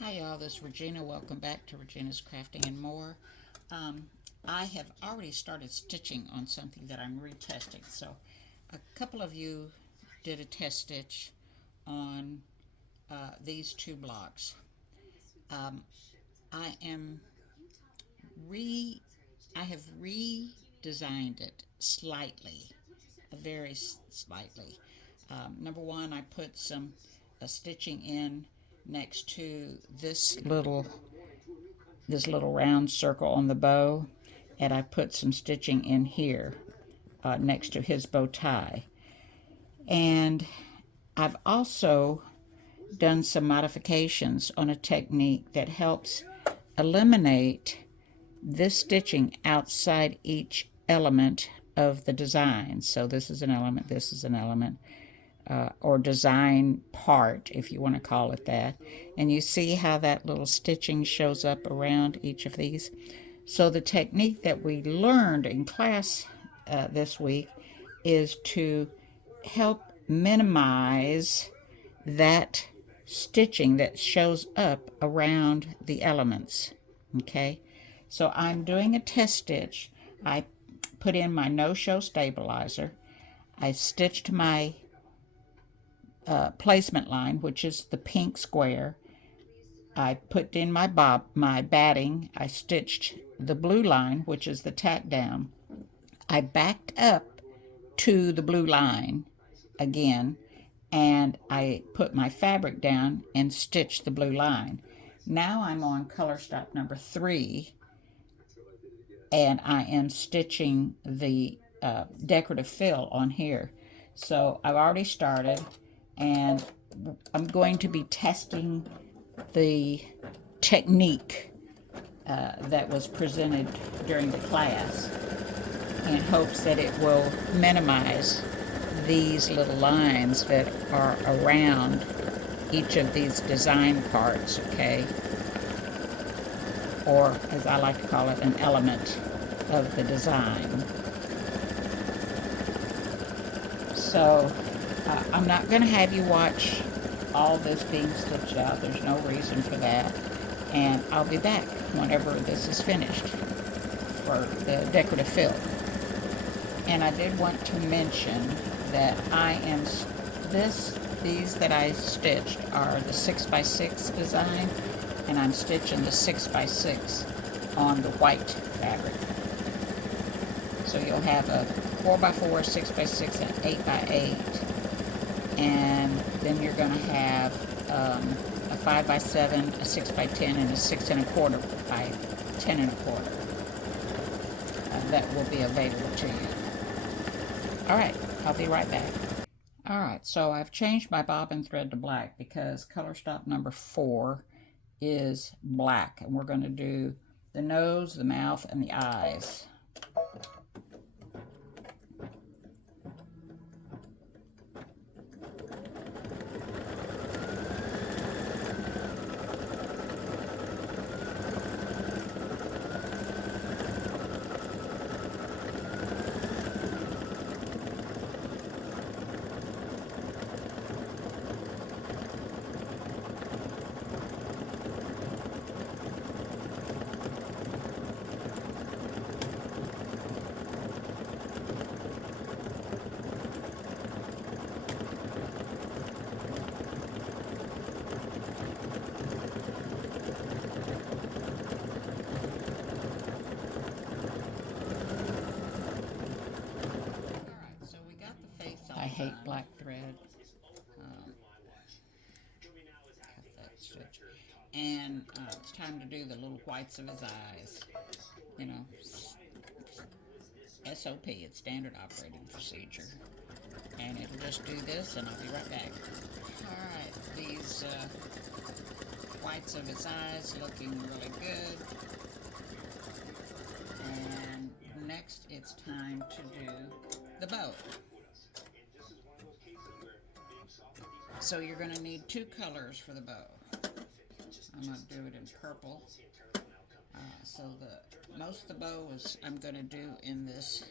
Hi y'all, this is Regina. Welcome back to Regina's Crafting and More. I have already started stitching on something that I'm retesting. So a couple of you did a test stitch on these two blocks. Um, I am re I have redesigned it slightly, very slightly. Number one, I put some stitching in next to this little round circle on the bow, and I put some stitching in here next to his bow tie. And I've also done some modifications on a technique that helps eliminate this stitching outside each element of the design. So this is an element, this is an element, or design part, if you want to call it that. And you see how that little stitching shows up around each of these. So the technique that we learned in class this week is to help minimize that stitching that shows up around the elements. Okay, so I'm doing a test stitch. I put in my no-show stabilizer. I stitched my placement line, which is the pink square. I put in my batting. I stitched the blue line, which is the tack down. I backed up to the blue line again, and I put my fabric down and stitched the blue line. Now I'm on color stop number 3, and I am stitching the decorative fill on here. So I've already started, and I'm going to be testing the technique that was presented during the class in hopes that it will minimize these little lines that are around each of these design parts, okay? Or, as I like to call it, an element of the design. So, I'm not going to have you watch all this being stitched out. There's no reason for that. And I'll be back whenever this is finished for the decorative fill. And I did want to mention that these that I stitched are the 6x6 design, and I'm stitching the 6x6 on the white fabric. So you'll have a 4x4, 6x6, and 8x8, and then you're going to have a 5x7, a 6x10, and a 6 1/4 by 10 1/4 that will be available to you. All right, I'll be right back. All right, so I've changed my bobbin thread to black because color stop number 4 is black, and we're going to do the nose, the mouth, and the eyes. I hate black thread. Cut that stitch. And it's time to do the little whites of his eyes. You know, SOP, it's standard operating procedure. And it'll just do this, and I'll be right back. Alright, these whites of his eyes looking really good. And next it's time to do the bow. So you're going to need 2 colors for the bow. I'm going to do it in purple. So most of the bow I'm going to do in this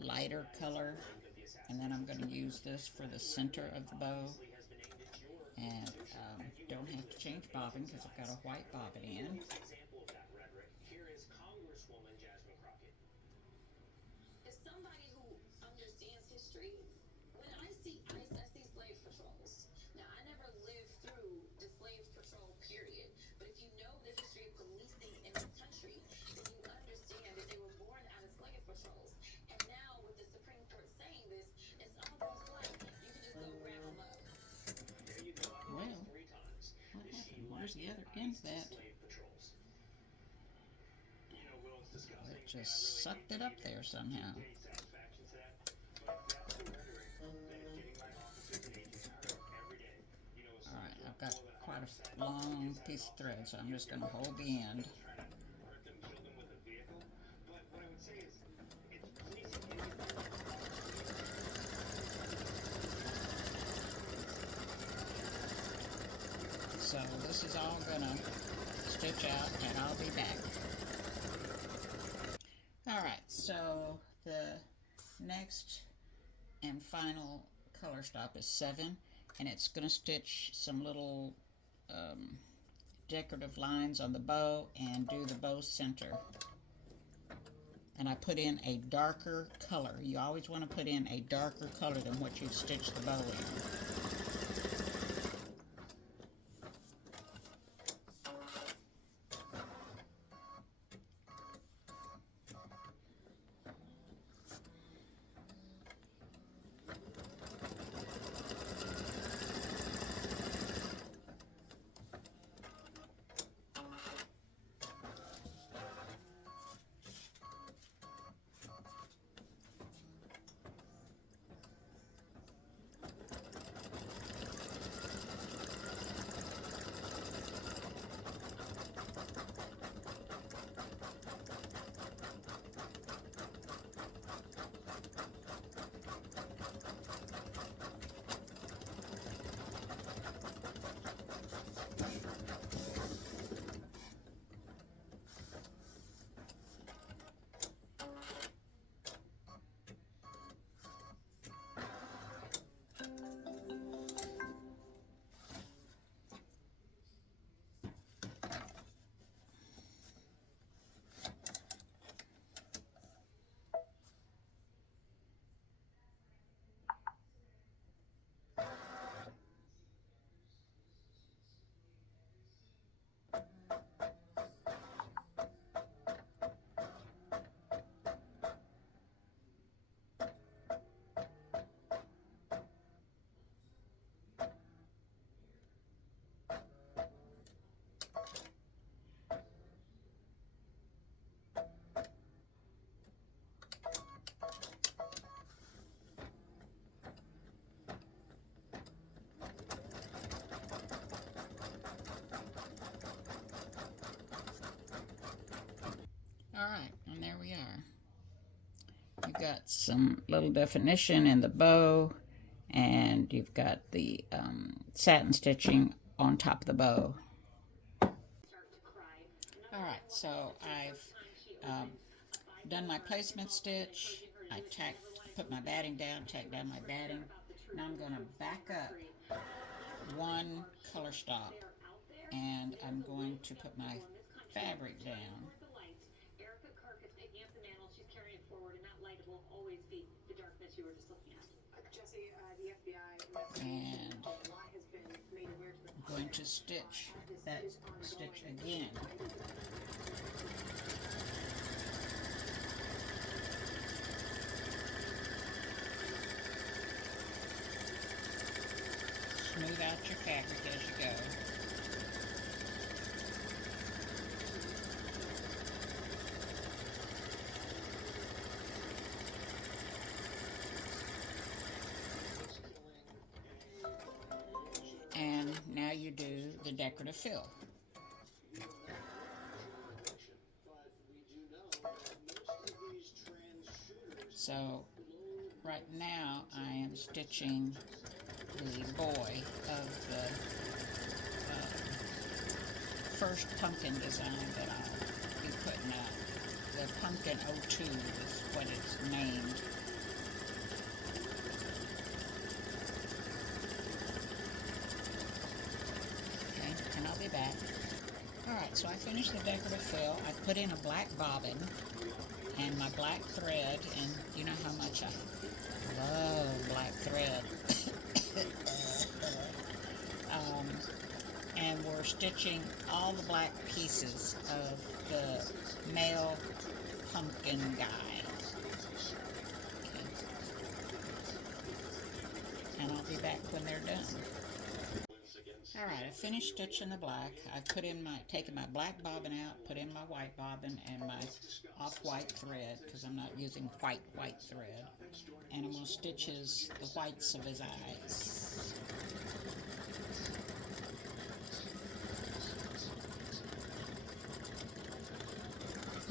lighter color, and then I'm going to use this for the center of the bow. And don't have to change bobbin because I've got a white bobbin in. As somebody who understands history, when I see ICE, I see slave patrols. Now, I never lived through the slave patrol period, but if you know the history of policing in this country, then you understand that they were born out of slave patrols. And now, with the Supreme Court saying this, it's almost like you can just go grab them up. Well, what happened? Where's the other end of that? It just sucked it up there somehow. Alright, I've got quite a long piece of thread, so I'm just going to hold the end. So this is all going to stitch out and I'll be back. Alright, so the next and final color stop is 7, and it's going to stitch some little decorative lines on the bow and do the bow center. And I put in a darker color. You always want to put in a darker color than what you've stitched the bow in. Alright, and there we are. You've got some little definition in the bow, and you've got the satin stitching on top of the bow. Alright, so I've done my placement stitch. I put my batting down, tacked down my batting. Now I'm going to back up one color stop, and I'm going to put my fabric down. And I'm going to stitch that stitch again. Smooth out your fabric as you go. And now you do the decorative fill. So right now I am stitching the boy of the first pumpkin design that I'll be putting out. The Pumpkin 02 is what it's named. back. Alright, so I finished the decorative fill. I put in a black bobbin and my black thread, and you know how much I love black thread. And we're stitching all the black pieces of the male pumpkin guy. Okay. And I'll be back when they're done. Alright, I finished stitching the black. I've taken my black bobbin out, put in my white bobbin and my off-white thread, because I'm not using white thread. And I'm going to stitch the whites of his eyes.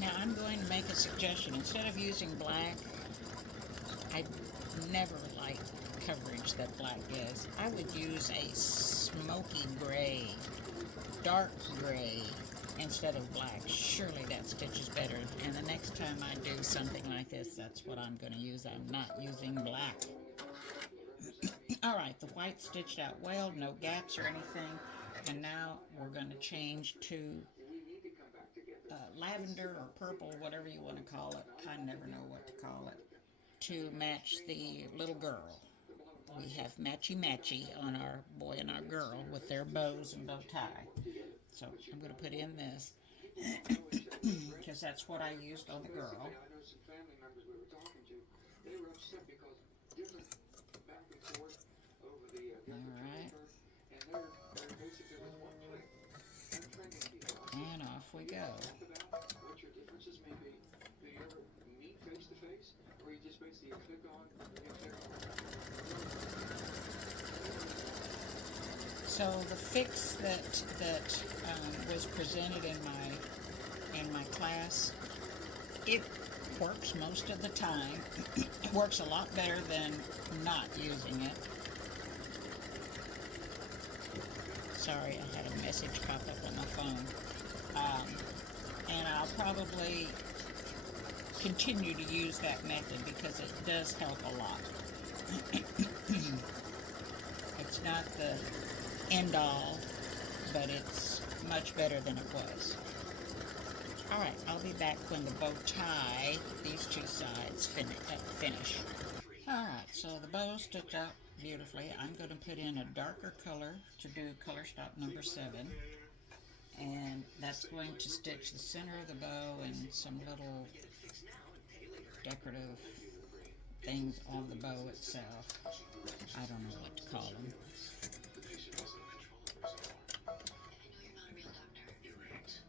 Now I'm going to make a suggestion. Instead of using black, I never like coverage that black gives. I would use a smoky gray, dark gray, instead of black. Surely that stitches better. And the next time I do something like this, that's what I'm going to use. I'm not using black. Alright, the white stitched out well, no gaps or anything. And now we're going to change to lavender or purple, whatever you want to call it. I never know what to call it. To match the little girl. We have matchy-matchy on our boy and our girl with their bows and bow tie. So I'm going to put in this because that's what I used on the girl. Alright. And off we go. So the fix that was presented in my class, it works most of the time. It works a lot better than not using it. Sorry, I had a message pop up on my phone. And I'll probably continue to use that method because it does help a lot. It's not the end all, but it's much better than it was. Alright, I'll be back when the bow tie, these two sides, finish. Alright, so the bow stitched out beautifully. I'm going to put in a darker color to do color stop number 7. And that's going to stitch the center of the bow and some little decorative things on the bow itself. I don't know what to call them.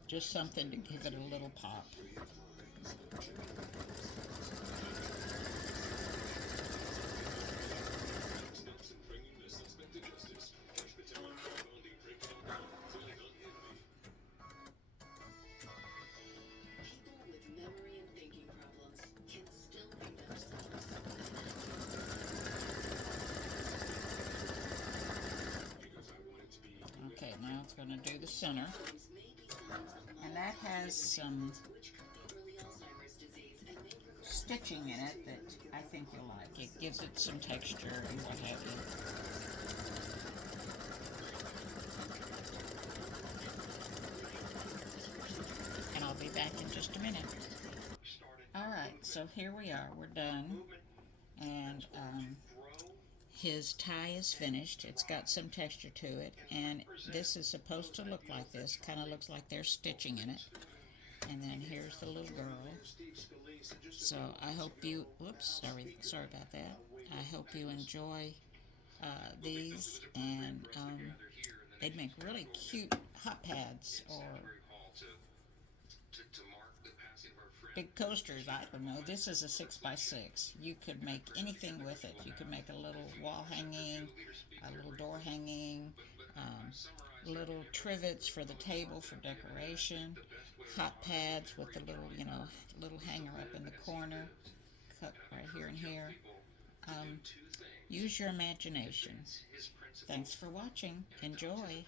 Just something to give it a little pop. Okay, now it's going to do the center. And that has some stitching in it that I think you'll like. It gives it some texture and what have you. And I'll be back in just a minute. Alright, so here we are. We're done. And his tie is finished. It's got some texture to it, and this is supposed to look like this. Kind of looks like there's stitching in it. And then here's the little girl. So I hope you, whoops, sorry about that. I hope you enjoy these, and they'd make really cute hot pads or big coasters. I don't know. This is a 6x6. You could make anything with it. You could make a little wall hanging, a little door hanging, little trivets for the table for decoration, hot pads with the little, little hanger up in the corner, cut right here and here. Use your imagination. Thanks for watching. Enjoy.